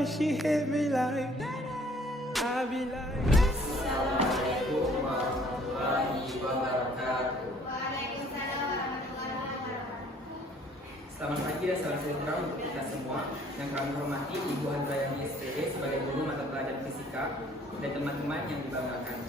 and she hit me like, I be like. Assalamualaikum warahmatullahi wabarakatuh. Waalaikumsalam warahmatullahi wabarakatuh. Selamat pagi dan salam sejahtera untuk kita semua. Yang kami hormati Ibu Handrayani SPD sebagai guru mata pelajaran fisika dan teman-teman yang dibanggakan.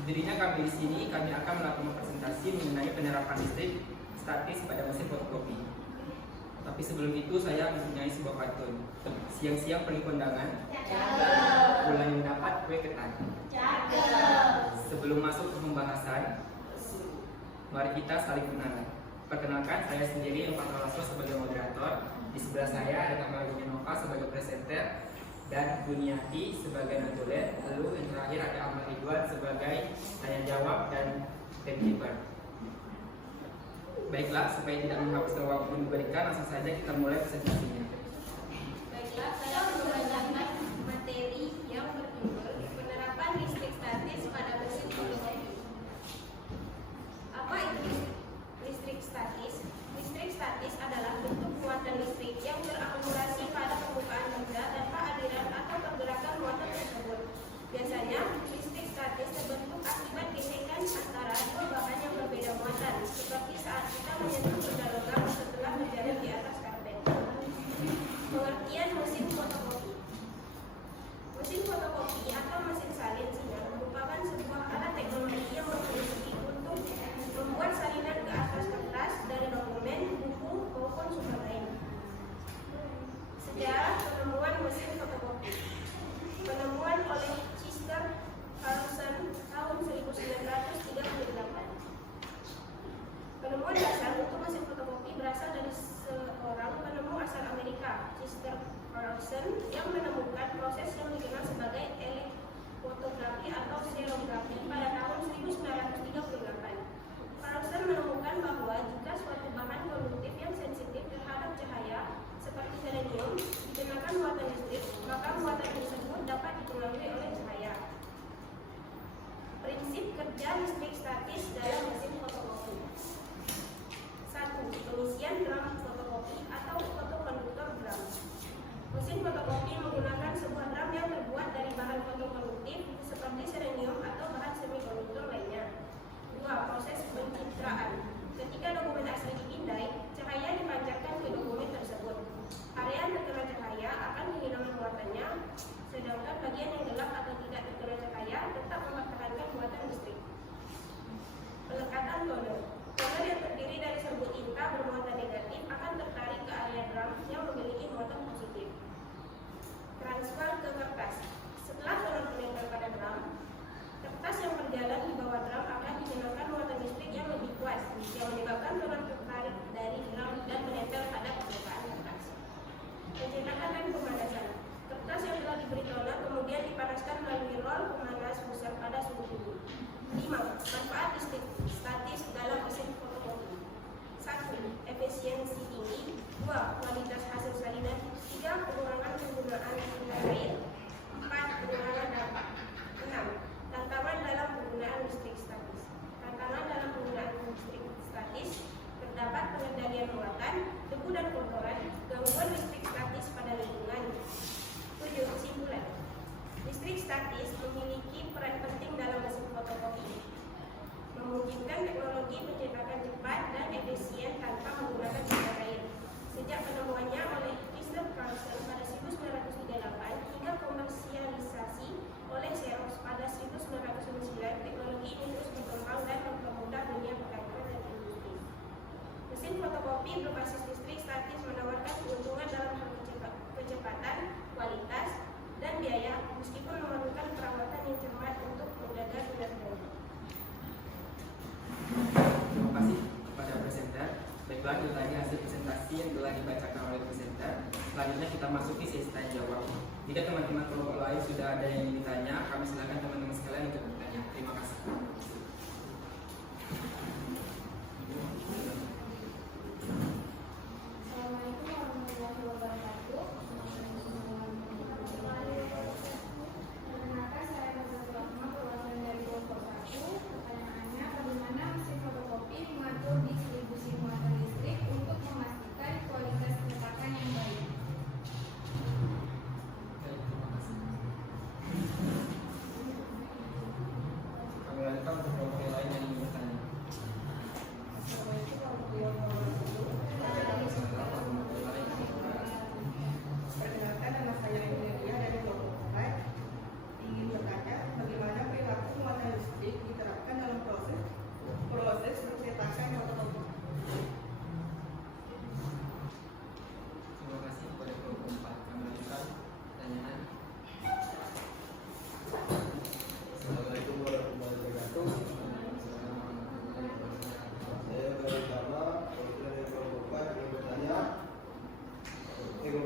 Berdirinya kami di sini, kami akan melakukan presentasi mengenai penerapan listrik statis pada mesin fotokopi. Tapi sebelum itu saya mempunyai sebuah pantun. Siang-siang pergi kondangan, bulan mendapat kue ketan. Sebelum masuk ke pembahasan, mari kita saling kenalan. Perkenalkan, saya sendiri yang Pak Lasso sebagai moderator. Di sebelah saya ada Kamal Nova sebagai presenter dan Duniati sebagai notulen. Lalu yang terakhir ada Ahmad Ridwan sebagai tanya jawab dan timekeeper. Baiklah, supaya tidak menghabiskan waktu yang diberikan, langsung saja kita mulai presentasinya. Baiklah, saya membacakan materi yang berjudul penerapan listrik statis pada mesin fotokopi. Apa itu listrik statis? Listrik statis adalah bentuk muatan listrik yang berakumulasi pada permukaan benda tanpa aliran atau pergerakan muatan tersebut. Biasanya, listrik statis terbentuk akibat gesekan antara dua bahan yang berbeda muatan, seperti saat kita menyentuh benda logam setelah berjalan di atas karpet. Pengertian mesin fotokopi. Mesin fotokopi atau mesin salin sinyal merupakan sebuah alat teknologi yang berfungsi untuk membuat salinan ke atas kertas dari dokumen, buku, maupun sumber lain. Sejarah penemuan mesin fotokopi. Penemuan oleh Chester Carlson tahun 1938. Penemuan dasar untuk mesin fotokopi berasal dari seorang penemu asal Amerika, Chester Carlson, yang menemukan proses yang dikenal sebagai elektrofotografi atau xerografi pada tahun 1938. Carlson menemukan bahwa jika suatu bahan konduktif yang sensitif terhadap cahaya seperti selenium dikenakan muatan listrik, maka muatan tersebut dapat dipengaruhi oleh cahaya. Prinsip kerja listrik statis dalam mesin fotokopi. 1. Pengisian drum fotokopi atau fotokonduktor drum. Mesin fotokopi menggunakan sebuah drum yang terbuat dari bahan fotokonduktif seperti selenium atau bahan semikonduktor lainnya. 2. Proses pencitraan. Ketika dokumen asli dipindai, cahaya dipancarkan ke dokumen tersebut. Area yang terkena cahaya akan kehilangan muatannya, sedangkan bagian yang gelap atau tidak terkena cahaya tetap mempertahankan muatan listrik. Pelekatan toner. Toner yang terdiri dari serbuk tinta bermuatan negatif akan tertarik ke area drum yang memiliki muatan positif. Transfer ke kertas. Setelah toner menempel pada drum, kertas yang berjalan di bawah drum akan dikenakan muatan listrik yang lebih kuat, yang menyebabkan toner tertarik dari drum dan menempel pada permukaan kertas. Pencetakan dan pemanasan. Kertas yang telah diberi toner kemudian dipanaskan melalui rol pemanas besar pada suhu tinggi. 5. Manfaat listrik statis dalam mesin fotokopi. 1. Efisiensi tinggi. 2. Kualitas hasil salinan. 3. Pengurangan penggunaan sumber air. 4. Pengurangan dampak. 6. Tantangan dalam penggunaan listrik statis. Tantangan dalam penggunaan listrik statis terdapat pengendalian muatan, debu dan kotoran, gangguan listrik statis pada lingkungan. 7. Kesimpulan. Listrik statis memiliki peran penting dalam mesin fotokopi, memungkinkan teknologi pencetakan cepat dan efisien tanpa menggunakan sumber air. Sejak penemuannya oleh Chester Carlson pada 1938 hingga komersialisasi oleh Xerox pada 1999, teknologi ini terus berkembang dan mempermudah dunia perkantoran dan industri. Mesin fotokopi berbasis listrik statis menawarkan keuntungan dalam hal kecepatan, kualitas, dan biaya, meskipun memerlukan perawatan yang cermat untuk menjaga kinerjanya. Terima kasih kepada presenter. Baiklah, itu tadi hasil presentasi yang telah dibacakan oleh presenter. Selanjutnya kita masuki sesi tanya jawab. Jika teman-teman kelompok lain sudah ada yang ingin ditanya, kami silakan teman-teman sekalian untuk bertanya. Terima kasih. Assalamualaikum warahmatullahi wabarakatuh. Perkenalkan, saya Nazarul Rahma, perwakilan dari kelompok 1. Pertanyaannya, bagaimana mesin fotokopi mengatur distribusi muatan listrik untuk memastikan kualitas cetakan yang baik?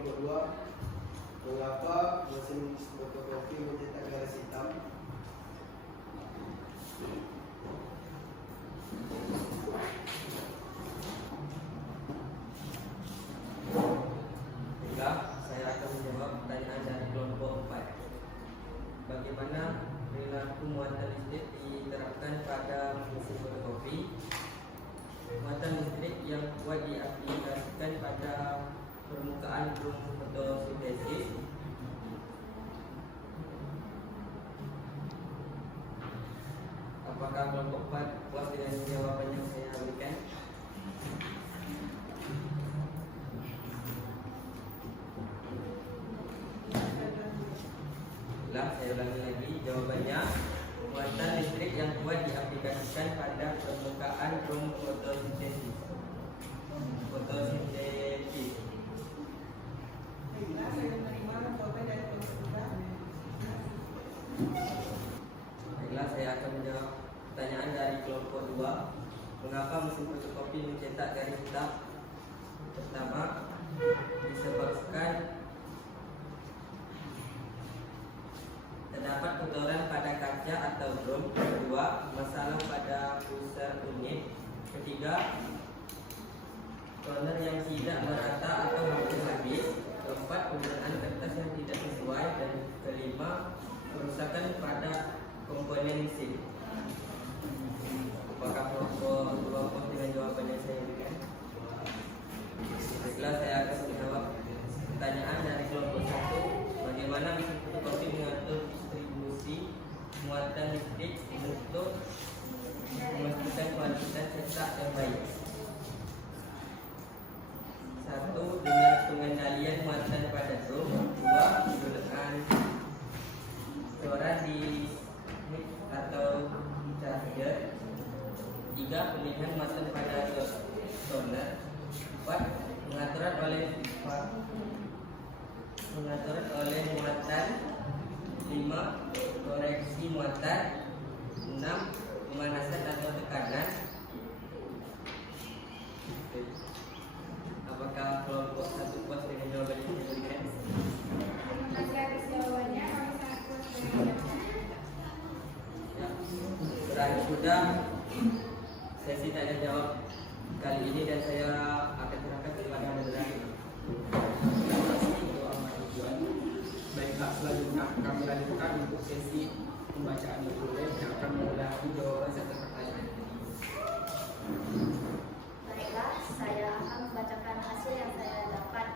kelompok 2. Mengapa mesin fotokopi mencetak garis hitam? Baiklah, saya akan menjawab pertanyaan dari kelompok 4. Bagaimana perilaku muatan listrik diterapkan pada mesin fotokopi? Muatan listrik yang kuat diaplikasikan pada permukaan drum fotosintesis. Apakah kelompok 4 puas dengan jawaban yang saya berikan? Saya ulangi lagi jawabannya. Muatan listrik yang kuat diaplikasikan pada permukaan drum fotosintesis. Baiklah, saya akan menjawab pertanyaan dari kelompok 2. Mengapa mesin fotokopi mencetak garis hitam? Pertama, disebabkan terdapat kotoran pada kaca atau drum. Kedua, masalah pada pusar unit. Ketiga, toner yang tidak merata atau hampir habis. Keempat, penggunaan kertas yang tidak sesuai. Dan kelima, kerusakan pada komponen mesin. Apakah kelompok 2 puas dengan jawaban yang saya berikan? Baiklah, saya akan menjawab pertanyaan dari kelompok 1. Bagaimana mesin fotokopi mengatur distribusi muatan listrik untuk memastikan kualitas cetak yang baik? 1. Dengan pengendalian muatan pada drum. 2. Penggunaan corak di atau charger. 3. Pemilihan muatan pada toner. 4. Pengaturan oleh muatan. 5. Koreksi muatan. 6. Pemanasan atau tekanan. Apakah kelompok 1 puas dengan jawaban yang saya berikan? Terima kasih atas jawabannya. Kami sangat puas dengan jawabannya. Ya, berakhir sudah sesi tanya jawab kali ini dan saya akan serahkan kepada moderator. Terima kasih untuk Ahmad Ridwan. Baiklah, selanjutnya kami lanjutkan untuk sesi pembacaan dokumen yang akan mengulangi jawaban serta pertanyaan. Baiklah, saya akan membacakan hasil yang saya dapat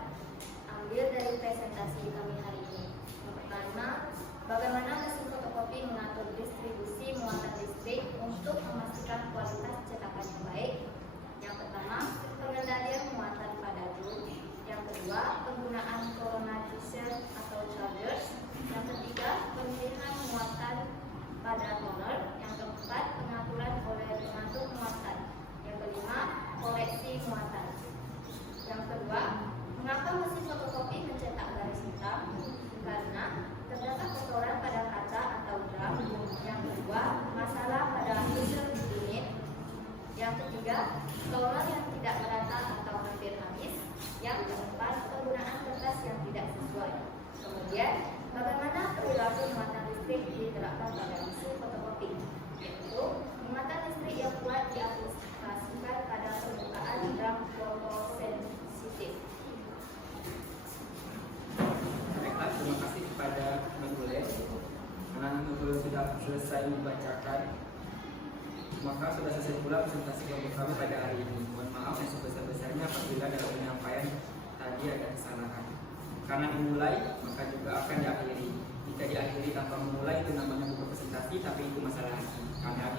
ambil dari presentasi kami hari ini. Yang pertama, bagaimana mesin fotokopi mengatur distribusi muatan listrik untuk memastikan kualitas cetakan yang baik. Yang pertama, pengendalian muatan pada drum. Yang kedua, penggunaan coronizer atau chargers. Yang ketiga, pemilihan muatan pada toner. Yang keempat, pengaturan oleh pengatur muatan. Yang kelima, koreksi muatan. Yang kedua, mengapa mesin fotokopi mencetak garis hitam? Karena terdapat kotoran pada kaca atau drum. Yang kedua, masalah pada pusar unit. Yang ketiga, toner yang tidak merata atau hampir habis. Yang keempat, penggunaan kertas yang tidak sesuai. Kemudian, bagaimana perilaku muatan listrik diterapkan pada mesin fotokopi? Yaitu, muatan listrik yang kuat diaplikasikan pada permukaan drum fotosensitif. Baiklah, terima kasih kepada Nurul. Karena Nurul sudah selesai membacakan, maka sudah selesai pula presentasi kelompok kami pada hari ini. Mohon maaf yang sebesar-besarnya apabila dalam penyampaian tadi ada kesalahan. Karena dimulai, maka juga akan diakhiri. Jika diakhiri tanpa memulai, itu namanya bukan presentasi, tapi itu masalah hati. Kami akan